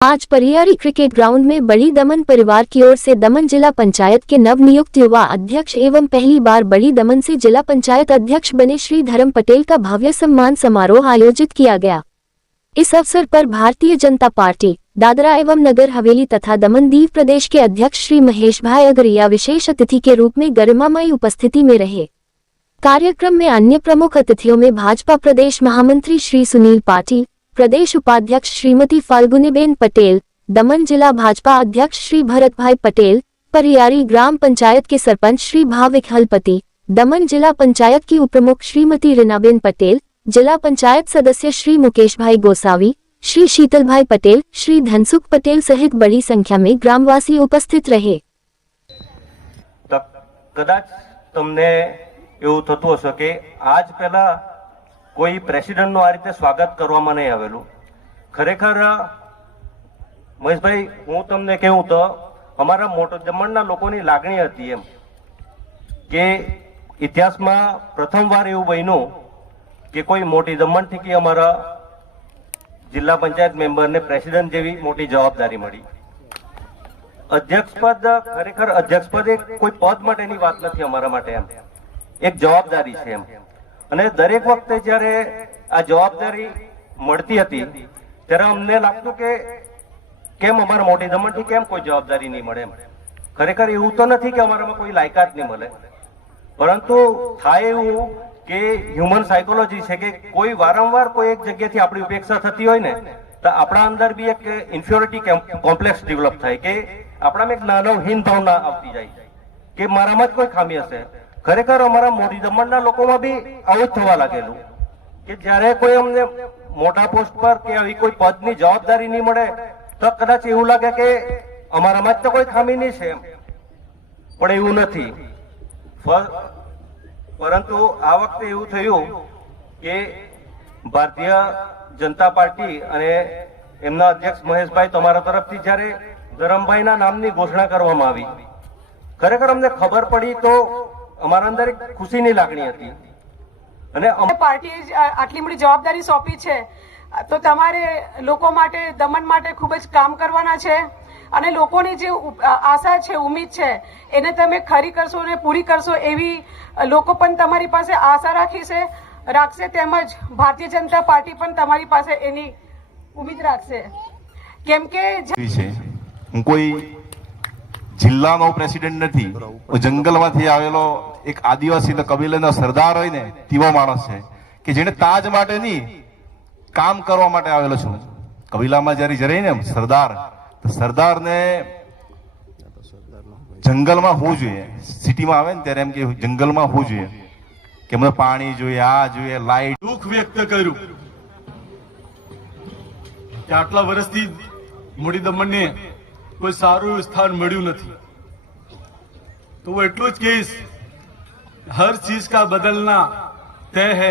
आज परियारी cricket ground में बड़ी दमन परिवार की ओर से दमन जिला पंचायत के नवनियुक्त युवा अध्यक्ष एवं पहली बार बड़ी दमन से जिला पंचायत अध्यक्ष बने श्री धर्म पटेल का भव्य सम्मान समारोह आयोजित किया गया। इस अवसर पर भारतीय जनता पार्टी दादरा एवं नगर हवेली तथा दमन दीव प्रदेश के अध्यक्ष श्री महेश भाई अगरिया विशेष अतिथि के रूप में गरिमामयी उपस्थिति में रहे। कार्यक्रम में अन्य प्रमुख अतिथियों में भाजपा प्रदेश महामंत्री श्री सुनील पाटिल, प्रदेश उपाध्यक्ष श्रीमती फाल्गुनीबेन पटेल, दमन जिला भाजपा अध्यक्ष श्री भरतभाई पटेल, परियारी ग्राम पंचायत के सरपंच श्री भाविक हलपति, दमन जिला पंचायत की उपप्रमुख श्रीमती रीनाबेन पटेल, जिला पंचायत सदस्य श्री मुकेश भाई गोसावी, श्री शीतलभाई पटेल, श्री धनसुख पटेल सहित बड़ी संख्या में ग्रामवासी उपस्थित रहे। कदाच तमने एवं थतुं हशे के आज पहला कोई प्रेसिडेंट नु आ रीते स्वागत करवामां नहीं आवेलुं। खरेखर महेशभाई हूँ तमने कहूं तो अमारा मोटो दमणना लोकोनी लागणी हती एम के इतिहासमां प्रथमवार एवुं बन्युं कि कोई मोटी दमण थी कि अमारा जिला पंचायत मेम्बर ने प्रेसिडेंट जेवी मोटी जवाबदारी मळी। अध्यक्ष पद खरेखर अध्यक्ष पद एक कोई पद माटेनी वात नथी, अमारा माटे एम एक जवाबदारी छे एम। અને દરેક વખતે જ્યારે આ જવાબદારી મળતી હતી ત્યારે અમને લાગતું કે કેમ અમારા મોટી દમણથી કેમ કોઈ જવાબદારી નહીં મળે એમ। ખરેખર એવું તો નથી કે અમારામાં કોઈ લાયકાત નહીં મળે, પરંતુ થાય એવું કે હ્યુમન સાયકોલોજી છે કે કોઈ વારંવાર કોઈ એક જગ્યાથી આપણી ઉપેક્ષા થતી હોય ને તો આપણા અંદર બી એક ઇન્ફિયોરિટી કોમ્પ્લેક્સ ડેવલપ થાય કે આપણામાં એક નાનો હીન ભાવના આવતી જાય કે મારામાં જ કોઈ ખામી હશે। खरेखर अमरा मोटी दमणना लोकोमां बी आवुं ज थवा लागेलुं के ज्यारे कोई अमने मोटा पोस्ट पर के आवी कोई पदनी जवाबदारी नहीं मळे तो कदाच एवुं लागे के अमारामां ज तो कोई खामी नहीं छे, पण एवुं नथी। परंतु आ वखते एवुं थयुं के भारतीय जनता पार्टी अने एमना अध्यक्ष महेशभाई तमारा तरफथी ज्यारे धरमभाईना नामनी घोषणा करवामां आवी, खरेखर अमने खबर पड़ी तो અમારા અંદર એક ખુશીની લાગણી હતી। અને પાર્ટીએ આટલી મોટી જવાબદારી સોંપી છે તો તમારે લોકો માટે દમણ માટે ખૂબ જ કામ કરવાના છે અને લોકોની જે આશા છે ઉમ્મીદ છે એને તમે ખરી કરશો અને પૂરી કરશો એવી લોકો પણ તમારી પાસે આશા રાખશે તેમજ ભારતીય જનતા પાર્ટી પણ તમારી પાસે એની ઉમ્મીદ રાખશે। કેમ કે હું કોઈ જિલ્લાનો પ્રેસિડેન્ટ નથી, જંગલમાંથી આવેલો એક આદિવાસી કબીલાનો સરદાર હોય ને તેવો માણસ છે કે જેને તાજ માટે નહીં કામ કરવા માટે આવેલો છું। કબીલામાં જ્યારે જઈ ને સરદારને જંગલમાં હોવું જોઈએ, સિટીમાં આવે ને ત્યારે એમ કે જંગલમાં હોવું જોઈએ કે મને પાણી જોઈએ, આ જોઈએ, લાઈટ। દુઃખ વ્યક્ત કર્યું કે આટલા વર્ષથી મોટી દમણને कोई सारू स्थान मळ्યું નથી, तो वो एटलू ज कहीश हर चीज का बदलना तय है,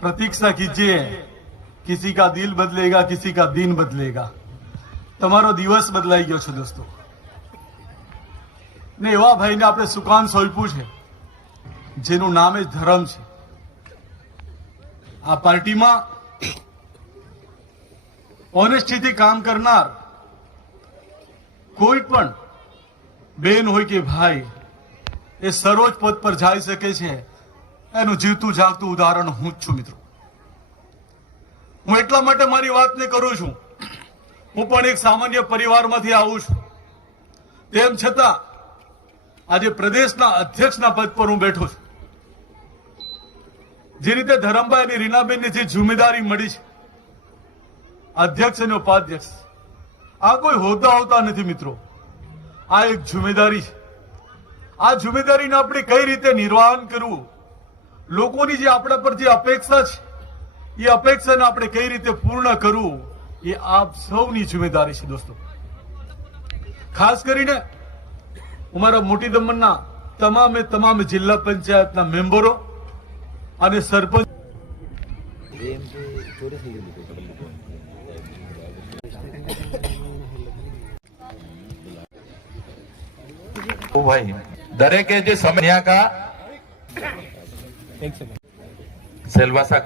प्रतीक्षा कीजिए, किसी का दिल बदलेगा, किसी का दिन बदलेगा। તમારો દિવસ બદલાઈ ગયો છે દોસ્તો ને એવા ભાઈને આપણે સુકાન સોંપ્યું છે જેનું નામ જ ધર્મ છે। આ પાર્ટીમાં ઓનેસ્ટીથી કામ કરનાર कोई पण बेन होय के भाई ए सर्वोच्च पद पर जाई सके छे एनु जीवतुं जागतुं उदाहरण हूँ ज छुं। मित्रों हूँ एटला माटे मारी वातने करूं छुं, हूँ पण एक सामान्य परिवारमांथी आવું છું, तेम छतां આજે प्रदेशना अध्यक्षना पद पर हूँ बैठो छुं। जे रीते धरमभाई अने रीनाबेनने जे जिम्मेदारी मळी छे अध्यक्ष अने उपाध्यक्ष, आ कोई होता होता नहीं मित्रों, आ एक जिम्मेदारी है। आ जिम्मेदारी ने अपने कई रीते निर्वहन करवू, लोकोनी जे आपणा पर जे अपेक्षा छे ये अपेक्षा ने आपणे कई रीते पूर्ण करवू ये आप सौनी जिम्मेदारी है। दोस्तों खास करीने अमारा मोटी दमणना तमामे तमाम जिला पंचायतना मेम्बरो अने सरपंच भाई दरेके जे समय का सेलवासा